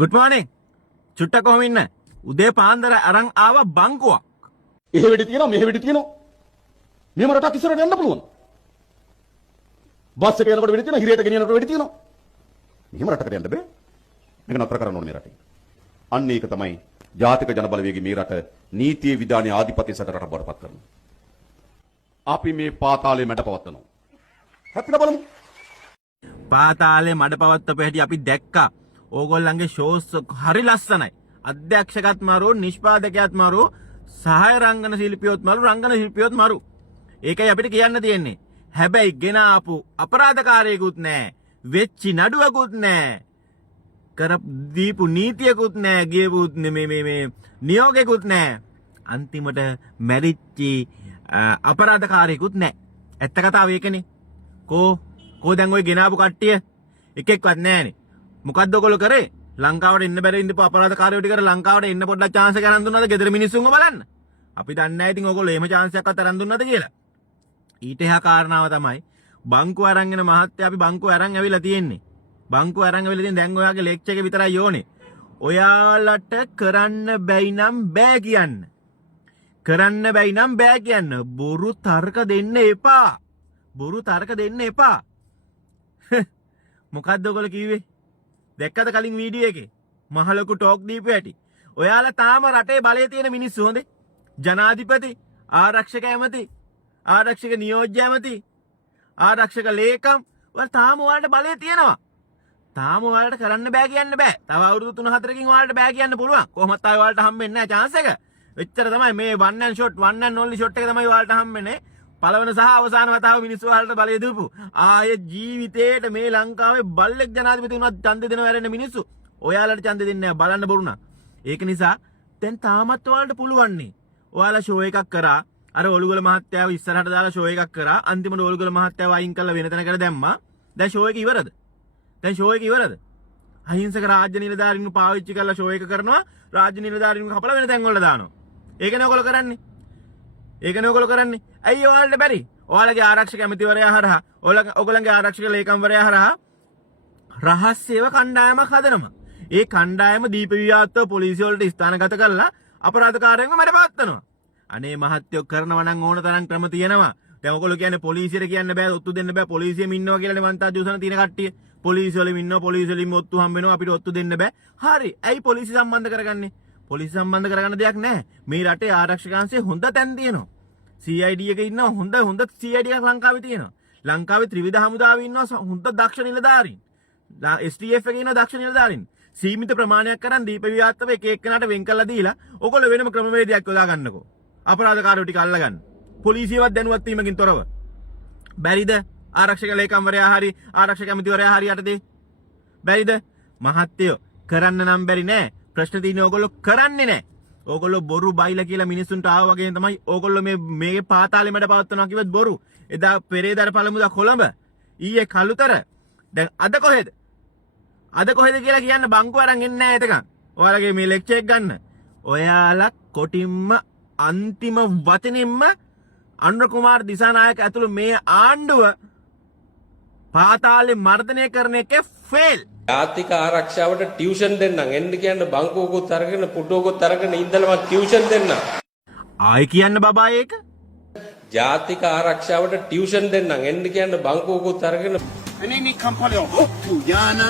Good morning. චුට්ටක් කොහොම ඉන්න? උදේ පාන්දර අරන් ආව බංකුවක්. එහෙ වෙඩි තියෙනවා මෙහෙ වෙඩි තියෙනවා. මෙහෙම රටක් ඉස්සරහට යන්න පුළුවන්. බස් එක යනකොට වෙඩි තියෙනවා හිරේට ගෙනියනකොට වෙඩි තියෙනවා. මෙහෙම රටකට යන්න බෑ. මේක නතර කරන්න ඕනේ මේ රටේ. අන්න ඒක තමයි ජාතික ජනබලවේගයේ මේ රට නීතියේ විධානයේ ආධිපත්‍ය සැට රට බවට පත් කරනවා. අපි මේ පාතාලේ මැඩ පවත්වනවා. හැප්පිලා බලමු. පාතාලේ මඩ පවත්වපු හැටි අපි දැක්කා. ඕගොල්ලන්ගේ ෂෝස් හරි ලස්සනයි. අධ්‍යක්ෂකත් මරු, නිෂ්පාදකයාත් මරු, සහාය රංගන ශිල්පියොත් මරු, රංගන ශිල්පියොත් මරු. ඒකයි අපිට කියන්න තියෙන්නේ. හැබැයි ගෙන ආපු අපරාධකාරයෙකුත් නැහැ. වෙච්චි නඩුවකුත් නැහැ. කර දීපු නීතියකුත් නැහැ. ගියපු මේ නියෝගයකුත් නැහැ. අන්තිමට මැරිච්චි අපරාධකාරයෙකුත් නැහැ. ඇත්ත කතාව ඒකනේ. කෝ දැන් ওই ගෙන ආපු කට්ටිය එකෙක්වත් නැහැනේ. මොකද්ද ඔයගොල්ලෝ කරේ? ලංකාවට එන්න බැරි ඉඳපු අපරාධකාරයෝ ටිකට ලංකාවට එන්න පොඩ්ඩක් chance එකක් අරන් දුන්නාද? ගෙදර මිනිස්සුන්ව බලන්න. අපි දන්නේ නැහැ ඉතින් ඔයගොල්ලෝ එහෙම chance එකක්වත් අරන් දුන්නාද කියලා. ඊට එහා කාරණාව තමයි බංකුව අරන් එන මහත්තයා අපි බංකුව අරන් ඇවිල්ලා තියෙන්නේ. බංකුව අරන් ඇවිල්ලා තියෙන දැන් ඔයාගේ ලෙක්චර් එක විතරයි ඕනේ. ඔයාලට කරන්න බැයි නම් බෑ කියන්න. කරන්න බැයි නම් බෑ කියන්න. බොරු තර්ක දෙන්න එපා. බොරු තර්ක දෙන්න එපා. මොකද්ද ඔයගොල්ලෝ කිව්වේ? දැක්කද කලින් වීඩියෝ එකේ මහ ලොකු ටෝක් දීපු ඇති. ඔයාලා තාම රටේ බලයේ තියෙන මිනිස්සු හොඳේ. ජනාධිපති, ආරක්ෂක ඇමති, ආරක්ෂක නියෝජ්‍ය ඇමති, ආරක්ෂක ලේකම් ඔයාලා තාම ඔයාලට බලයේ තියෙනවා. තාම ඔයාලට කරන්න බෑ කියන්න බෑ. තව අවුරුදු 3-4කින් ඔයාලට බෑ කියන්න පුළුවන්. කොහොමත් ආයෙ ඔයාලට හම්බෙන්නේ නැහැ chance එක. එච්චර තමයි මේ one and only shot එක තමයි ඔයාලට හම්බෙන්නේ. පළවන සහ අවසාන වතාව මිනිස්සු වලට බලය දීපු ආයේ ජීවිතේට මේ ලංකාවේ බල්ලෙක් ජනාධිපති වුණත් ඡන්දෙ දෙනව ඇරෙන්න මිනිස්සු ඔයාලට ඡන්දෙ දෙන්නේ නැහැ බලන්න බොරුණා. ඒක නිසා දැන් තාමත් ඔයාලට පුළුවන් නේ. ඔයාලා ෂෝ එකක් කරා අර ඔලුගල මහත්තයාව ඉස්සරහට දාලා ෂෝ එකක් කරා අන්තිමට ඔලුගල මහත්තයාව අයින් කරලා වෙන තැනකට දැම්මා. දැන් ෂෝ එක ඉවරද? අහිංසක රාජ්‍ය නිලධාරීන්ව පාවිච්චි කරලා ෂෝ එක කරනවා. රාජ්‍ය නිලධාරීන්ව කපලා වෙන තැන් වල දානවා. ඒකනේ ඔයගොල්ලෝ කරන්නේ. ඇයි ඔයාලට බැරි? ඔයාලගේ ආරක්ෂක ඇමතිවරයා හරහා ඔයගොල්ලන්ගේ ආරක්ෂක ලේකම්වරයා හරහා රහස් සේව කණ්ඩායමක් හදනවා. ඒ කණ්ඩායම දීප විවාදත්ව පොලිසිය වලට ස්ථානගත කරලා අපරාධකාරයන්ව මැඩපවත්වනවා. අනේ මහත්තයෝ කරනවා නම් ඕන තරම් ක්‍රම තියෙනවා. දැන් ඔයගොල්ලෝ කියන්නේ පොලිසියට කියන්න බෑ, ඔත්තු දෙන්න බෑ, පොලිසියෙම ඉන්නවා කියලානේ වන්තා ජූසන තියෙන කට්ටිය. පොලිසිය වලින් ඉන්නවා, පොලිසිය වලින් ඔත්තු හම්බ වෙනවා, අපිට ඔත්තු දෙන්න බෑ. හරි. ඇයි පොලිසිය සම්බන්ධ කරගන්නේ? පොලිසිය සම්බන්ධ කරගන්න දෙයක් නැහැ. මේ රටේ ආරක්ෂකාංශයේ හොඳ තැන් තියෙනවා. CID එක ඉන්නවා හොඳ CID එකක් ලංකාවේ තියෙනවා. ලංකාවේ ත්‍රිවිධ හමුදාවේ ඉන්නවා හොඳ දක්ෂ නිලධාරීන්. STF එකේ ඉන්නවා දක්ෂ නිලධාරීන්. සීමිත ප්‍රමාණයක් කරන් දීප විවාදත්ව එක එක්කෙනාට වෙන් කරලා දීලා ඔයගොල්ලෝ වෙනම ක්‍රමවේදයක් යොදා ගන්නකෝ. අපරාධකාරයෝ ටික අල්ලගන්න. පොලිසියවත් දැනුවත් වීමකින් තොරව. බැරිද? ආරක්ෂක ලේකම්වරයා හරි ආරක්ෂක ඇමතිවරයා හරි යටතේ. බැරිද? මහත්තයෝ කරන්න නම් බැරි නෑ. ප්‍රශ්න තියෙන්නේ ඔයගොල්ලෝ කරන්නේ නෑ. ඕගොල්ලෝ බොරු බයිලා කියලා මිනිස්සුන්ට ආව වගේ තමයි ඕගොල්ලෝ මේ පාතාලෙ මඩ පවත්වනවා කිව්වත් බොරු. එදා පෙරේදාර පළමුදා කොළඹ ඊයේ කළුතර දැන් අද කොහෙද කියලා කියන්න බංකුව අරන් එන්නේ නැහැ එතකන්. ඔයාලගේ මේ ලෙක්චර් එක ගන්න. ඔයාලා කොටින්ම අන්තිම වචනින්ම අනුර කුමාර දිසානායක ඇතුළු මේ ආණ්ඩුව පාතාලෙ මර්ධනය කරන එකේ ෆේල්. ජාතික ආරක්ෂාවට ටියුෂන් දෙන්නම් එන්න කියන්න බංකුවකුත් අරගෙන පුටුවකුත් අරගෙන ඉඳලම ටියුෂන් දෙන්නම්. ආයි කියන්න බබා ඒක. ජාතික ආරක්ෂාවට ටියුෂන් දෙන්නම් එන්න කියන්න බංකුවකුත් අරගෙන Nini Kampaleo, Guyana.